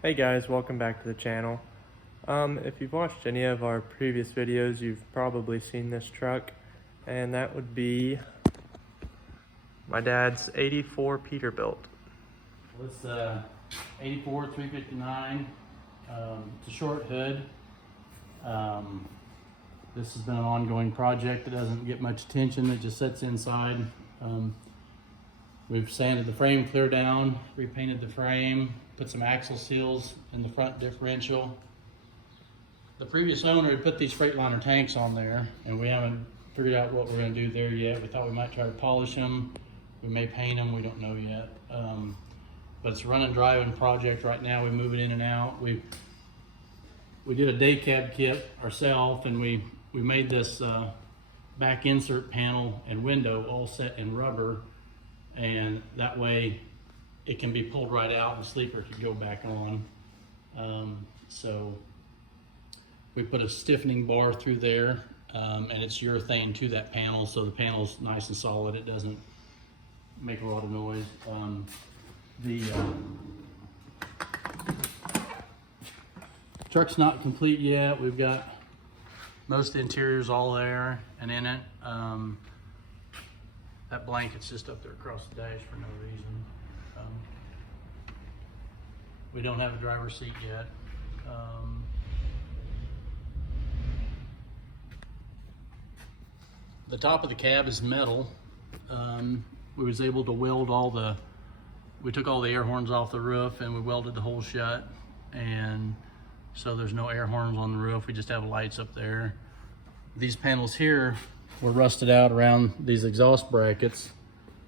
Hey guys, welcome back to the channel. If you've watched any of our previous videos, you've probably seen this truck, and that would be my dad's 84 Peterbilt. Well, it's 84 359. It's a short hood. This has been an ongoing project. It doesn't get much attention. It just sits inside. We've sanded the frame clear down, repainted the frame, put some axle seals in the front differential. The previous owner had put these Freightliner tanks on there, and we haven't figured out what we're going to do there yet. We thought we might try to polish them. We may paint them. We don't know yet. But it's a run and driving project right now. We move it in and out. We did a day cab kit ourselves, and we made this back insert panel and window all set in rubber, and that way it can be pulled right out and the sleeper can go back on. So we put a stiffening bar through there, and it's urethane to that panel, so the panel's nice and solid. It doesn't make a lot of noise. The truck's not complete yet. We've got most of the interior's all there and in it. That blanket's just up there across the dash for no reason. We don't have a driver's seat yet. The top of the cab is metal. We was able to weld we took all the air horns off the roof and we welded the hole shut, and so there's no air horns on the roof. We just have lights up there. These panels here were rusted out around these exhaust brackets,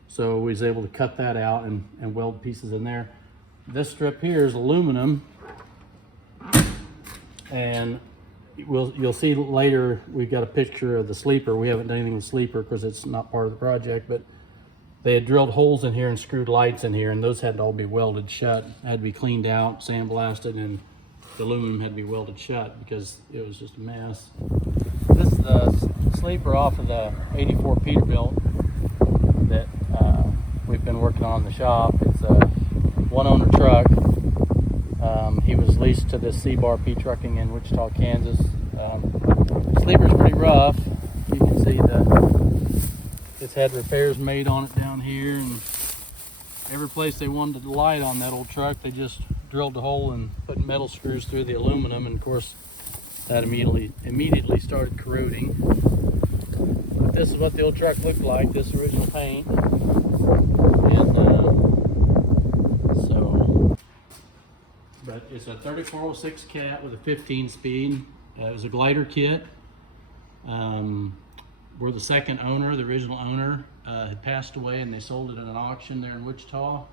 so we was able to cut that out and weld pieces in there. This strip here is aluminum, and you'll see later we've got a picture of the sleeper. We haven't done anything with the sleeper because it's not part of the project, but they had drilled holes in here and screwed lights in here, and those had to all be welded shut. It had to be cleaned out, sandblasted, and the aluminum had to be welded shut because it was just a mess. This is the sleeper off of the 84 Peterbilt that we've been working on in the shop. It's a one-owner truck. He was leased to this C-Bar P Trucking in Wichita, Kansas. Sleeper's pretty rough. You can see it's had repairs made on it down here, and every place they wanted to light on that old truck, they just drilled a hole and put metal screws through the aluminum, and of course that immediately started corroding. But this is what the old truck looked like, this original paint. And but it's a 3406 cat with a 15 speed. It was a glider kit. We're the second owner. The original owner had passed away, and they sold it at an auction there in Wichita.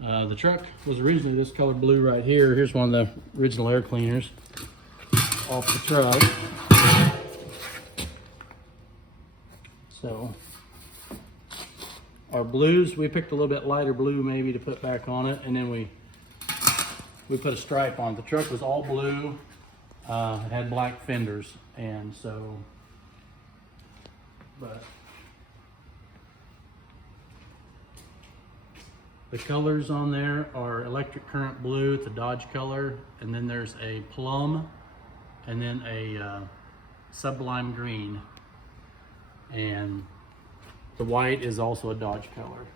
The truck was originally this color blue right here. Here's one of the original air cleaners off the truck. So our blues, we picked a little bit lighter blue maybe to put back on it, and then we put a stripe on it. The truck was all blue. It had black fenders, and so, but the colors on there are electric current blue, it's a Dodge color, and then there's a plum, and then a sublime green, and the white is also a Dodge color.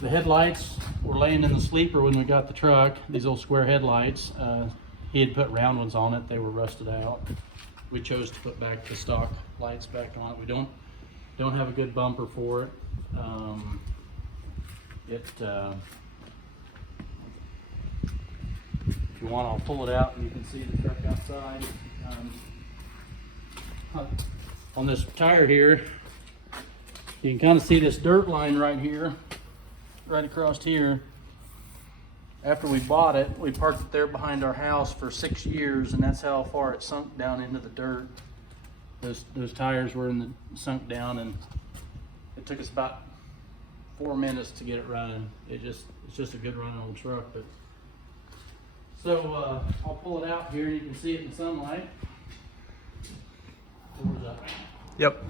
The headlights were laying in the sleeper when we got the truck, these old square headlights. He had put round ones on it, they were rusted out. We chose to put back the stock lights back on it. We don't have a good bumper for it. If you want, I'll pull it out and you can see the truck outside. On this tire here, you can kind of see this dirt line right here, right across here. After we bought it, we parked it there behind our house for 6 years, and that's how far it sunk down into the dirt. Those tires were sunk down, and it took us about 4 minutes to get it running. It's just a good running old truck. But so I'll pull it out here. You can see it in sunlight. Yep.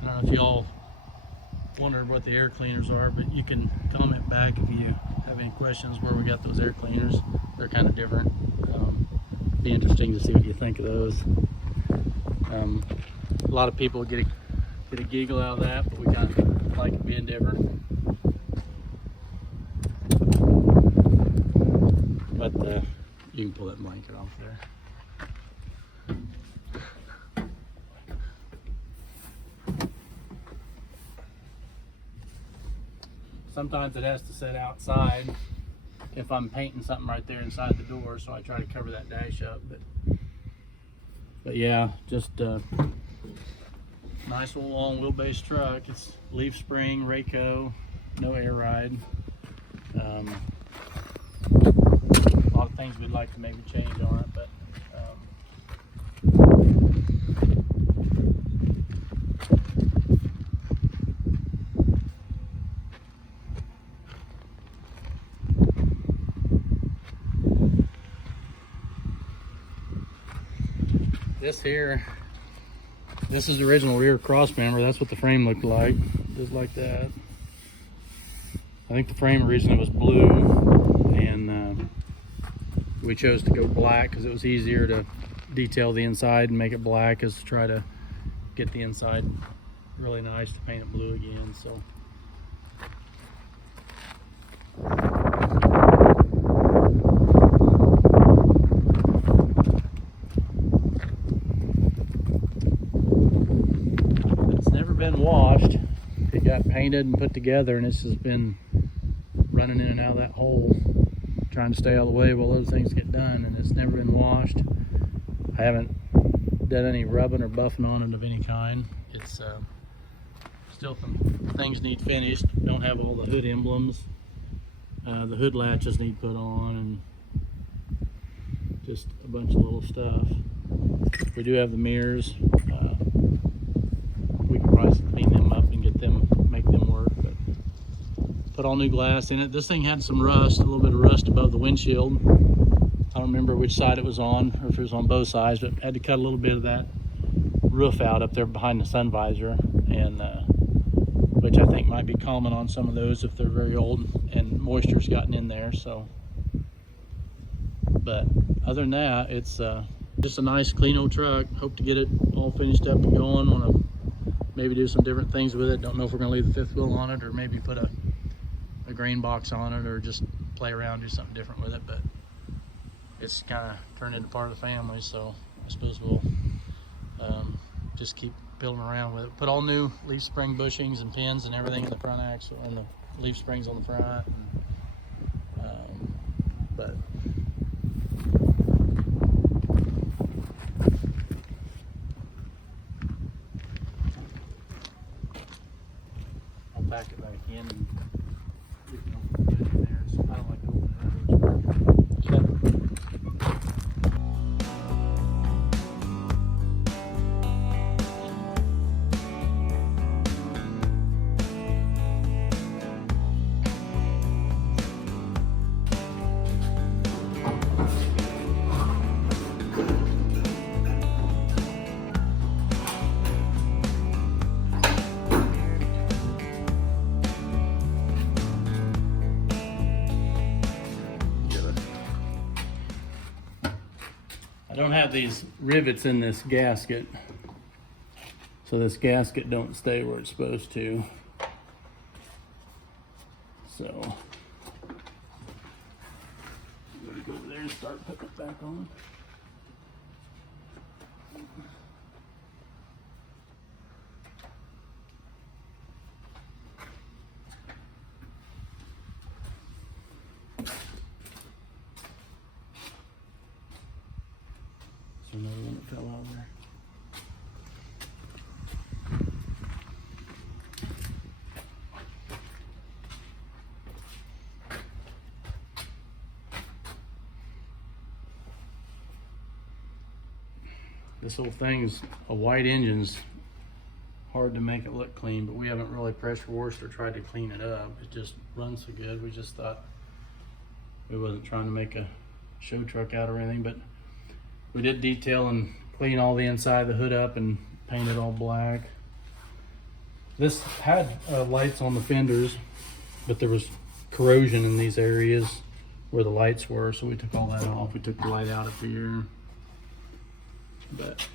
I don't know if y'all wondered what the air cleaners are, but you can comment back if you have any questions where we got those air cleaners. They're kind of different. Be interesting to see what you think of those. A lot of people get a giggle out of that, but we kind of like it being different. But you can pull that blanket off there. Sometimes it has to sit outside if I'm painting something right there inside the door, so I try to cover that dash up. But yeah, just nice little long wheelbase truck. It's leaf spring, Rayco, no air ride. A lot of things we'd like to maybe change on it, but this is the original rear cross member. That's what the frame looked like, just like that. I think the frame originally was blue, and we chose to go black because it was easier to detail the inside and make it black as to try to get the inside really nice to paint it blue again. So it's never been washed. It got painted and put together, and it's just been running in and out of that hole, trying to stay out of the way while other things get done, and it's never been washed. I haven't done any rubbing or buffing on it of any kind. It's still some things need finished. Don't have all the hood emblems. The hood latches need put on, and just a bunch of little stuff. We do have the mirrors. We can probably clean them up and make them work, but put all new glass in it. This thing had some rust, a little bit of rust above the windshield. I don't remember which side it was on, or if it was on both sides, but had to cut a little bit of that roof out up there behind the sun visor, and which I think might be common on some of those if they're very old and moisture's gotten in there. So, but other than that, it's just a nice clean old truck. Hope to get it all finished up and going. Want to maybe do some different things with it. Don't know if we're going to leave the fifth wheel on it, or maybe put a grain box on it, or just play around, do something different with it. But it's kind of turned into part of the family, so I suppose we'll just keep building around with it. Put all new leaf spring bushings and pins and everything in the front axle, and the leaf springs on the front. But I'll pack it back in, and we can put it in there. So I don't like to open it up. I don't have these rivets in this gasket, so this gasket don't stay where it's supposed to. So I'm gonna go over there and start putting it back on. So another one that fell out of there. This whole thing's a white engine's hard to make it look clean, but we haven't really pressure washed or tried to clean it up. It just runs so good. We just thought we wasn't trying to make a show truck out or anything, but we did detail and clean all the inside of the hood up and paint it all black. This had lights on the fenders, but there was corrosion in these areas where the lights were, so we took all that off. We took the light out up here. But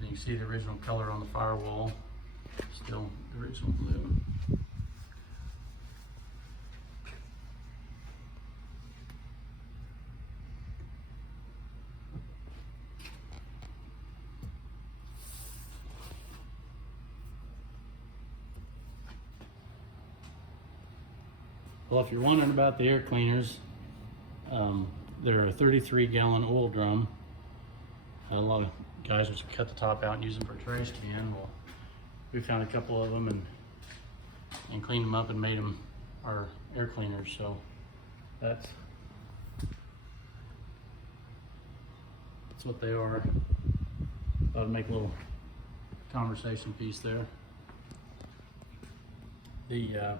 you can see the original color on the firewall, still the original blue. Well, if you're wondering about the air cleaners, they're a 33-gallon oil drum. A lot of guys just cut the top out and use them for a trash can. Well, we found a couple of them and cleaned them up and made them our air cleaners. So that's what they are. Thought I'd make a little conversation piece there. The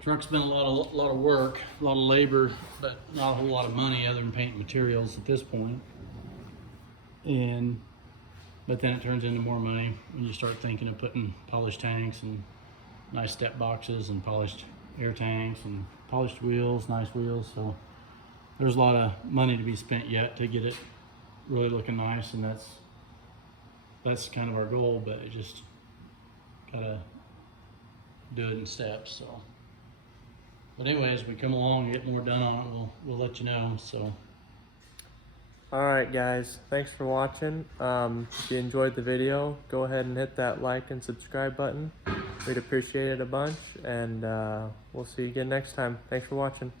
truck's been a lot of work, a lot of labor, but not a whole lot of money other than paint materials at this point. But then it turns into more money when you start thinking of putting polished tanks and nice step boxes and polished air tanks and polished wheels, nice wheels. So there's a lot of money to be spent yet to get it really looking nice, and that's kind of our goal, but it just gotta do it in steps. So. But anyway, as we come along and get more done on it, we'll let you know. So. Alright guys, thanks for watching. If you enjoyed the video, go ahead and hit that like and subscribe button. We'd appreciate it a bunch, and we'll see you again next time. Thanks for watching.